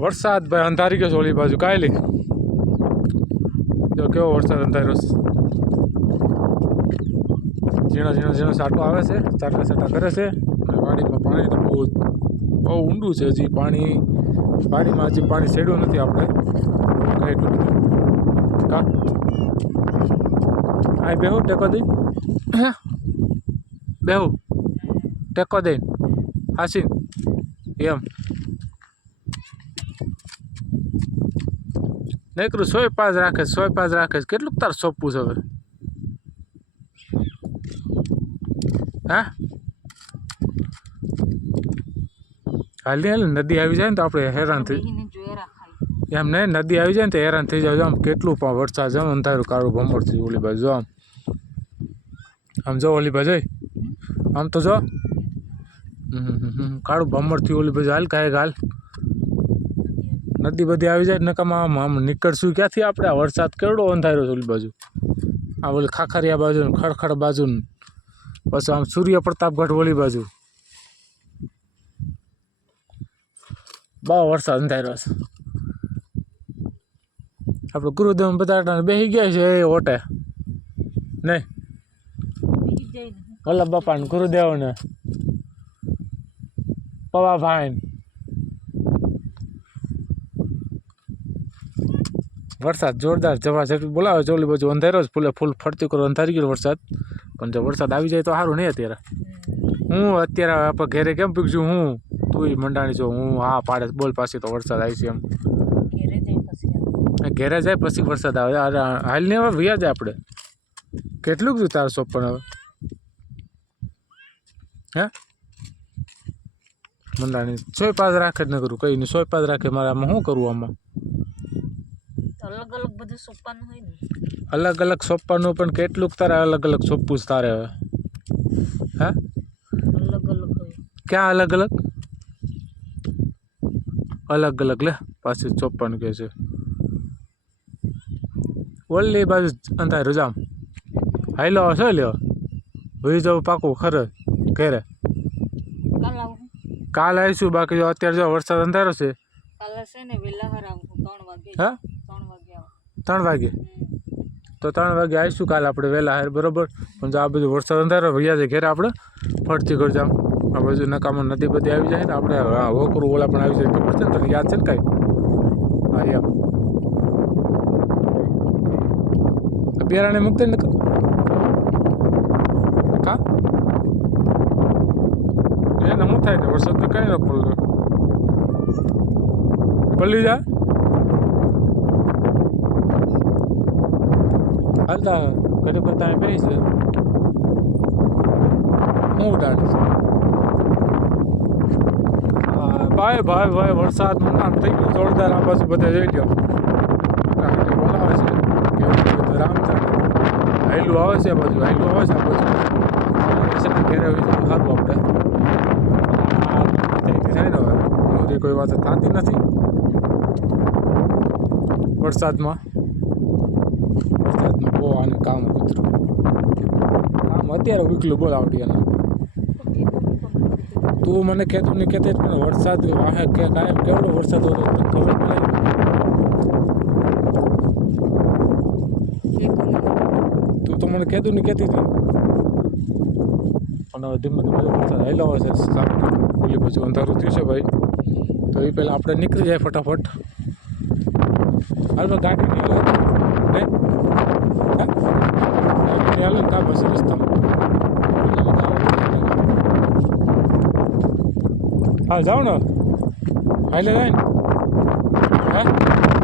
વરસાદ ભાઈ અંધારી ગયો છે ઓલી બાજુ. કાયલી? જો, કેવો વરસાદ અંધાર્યો છે. ઝીણો ઝીણો ઝીણો સાટો આવે છે. ચાટા સાટા કરે છે. અને વાડીમાં પાણી તો બહુ બહુ ઊંડું છે હજી પાણી. વાડીમાં હજી પાણી સેડ્યું નથી આપણે. એટલું બધું. કા? આ બેહુ ટેકો દઈ. બેહુ. ટેકો દઈ. હાસીન એમ. નકરું સોય પાસ રાખે સોય પાસ રાખે. કેટલુંક તાર સોંપવું છે હવે? હા? હાલી હાલ નદી આવી જાય ને તો આપણે હેરાન થઈ એમ નહીં નદી આવી જાય ને તો હેરાન થઈ જાવ. આમ કેટલું પણ વરસાદ છે અંધારું કાળું ભમર થયું ઓલી બાજુ જો આમ. આમ જો ઓલી બાજુ આમ તો જો. હમ હમ હમ હમ. કાળું ભમર થયું ઓલી બાજુ. હાલ કાંઈ હાલ. નદી બધી આવી જાય નકામાં આમ આમ નીકળશું ક્યાંથી આપણે? આ વરસાદ કેવડો અંધાર્યો છે ઓલી બાજુ. આ ઓલી ખાખરિયા બાજુ ને ખડખડ બાજુ ને પછી આમ સૂર્ય પ્રતાપગઢ ઓલી બાજુ. બહુ વરસાદ અંધાર્યો છે. આપણે ગુરુદેવ બધા બેસી ગયા છે એ ઓટે. નહીં. વલ્લભ બાપાને ગુરુદેવને પવાભાઈ વરસાદ જોરદાર જવા ઝડપી બોલાવે છે ઓલી બાજુ અંધારો જ ફૂલે ફૂલ ફરતી કરો અંધારી ગયો વરસાદ. પણ જો વરસાદ આવી જાય તો સારું નહીં અત્યારે. હું અત્યારે આપણે ઘેરે કેમ પીકશું હું તું મંડાણી છો હું હા પાડે બોલ પાછી તો વરસાદ આવી છે એમ. ઘેરે જાય પછી આમ. જાય પછી વરસાદ આવે. અરે હાલ ને હવે વ્યાજ આપણે કેટલું કીધું તારું સોપણ હવે? હે? મંડાણી સોય પાદ રાખે જ ન કરું કઈ નહીં સોય પાદ રાખે મારે આમાં શું કરવું આમાં? અલગ અલગ બધું સોંપવાનું હોય ને. અલગ અલગ સોંપવાનું પણ કેટલુંક તારે અલગ અલગ સોંપવું તારે હવે? હા? અલગ અલગ હોય. ક્યાં અલગ અલગ અલગ અલગ લે પાછી ચોપ્પાનું કહે છે. ઓલી બાજુ અંધારું રજામ હાઈલો હશે લ્યો. ભાઈ જવું પાકું ખરે ઘેરે. કાલ આવીશું બાકી જો અત્યારે જો વરસાદ અંધારો છે. કાલે છે ને વહેલા હર ત્રણ વાગે. હા? ત્રણ વાગે. તો ત્રણ વાગે આવીશું કાલે આપણે વહેલા હાર, બરોબર? પણ જો આ બધું વરસાદ અંધારો ભૈયા છે ઘેરે આપણે ફરતી કરજો આ બાજુ નકામો નદી બધી આવી જાય ને, આપણે હા વોકરું ઓલા પણ આવી જાય, ખબર છે ને તને? યાદ છે ને કાંઈ? હા એમ બિયારાને મૂકતે ને કા? એને હું થાય ને. વરસાદ તો કઈ ન પડતો પલ્લી જા. હાલતા ઘડી કરતા બેસી છે હું ઉડાડે છે હા, ભાઈ ભાઈ ભાઈ વરસાદ મંડાણ થઈ ગયું. જોરદાર આ બાજુ બધે જઈ ગયો બોલાવે છે. રામચંદ્ર હાયલું આવે છે બાજુ હાયલું આવે છે આ બાજુ. ને ઘેરે આવી જાય સારું આપણે. થાય ને હવે. કોઈ વાત થતી નથી. વરસાદમાં. બહુ આને કામ ઉતરું. કામ અત્યારે ઉકલું બોલ આવડી એને તું મને કહેતું ને કહેતી પણ વરસાદ વાહે કે કાયમ કેવડો વરસાદ હતો ખબર પડે? તું તો મને કહેતું ને કહેતી હતી. પણ હવે ધીમે ધીમે વરસાદ હેલો હશે સામે ઓલી બાજુ અંધારું થયું છે ભાઈ. તો એ પહેલાં આપણે નીકળી જાય ફટાફટ. હાલ ગાડી નહીં ને? હાલે ને બસ રસ્તામાં હા જાઓ ને હાલે જાય ને હા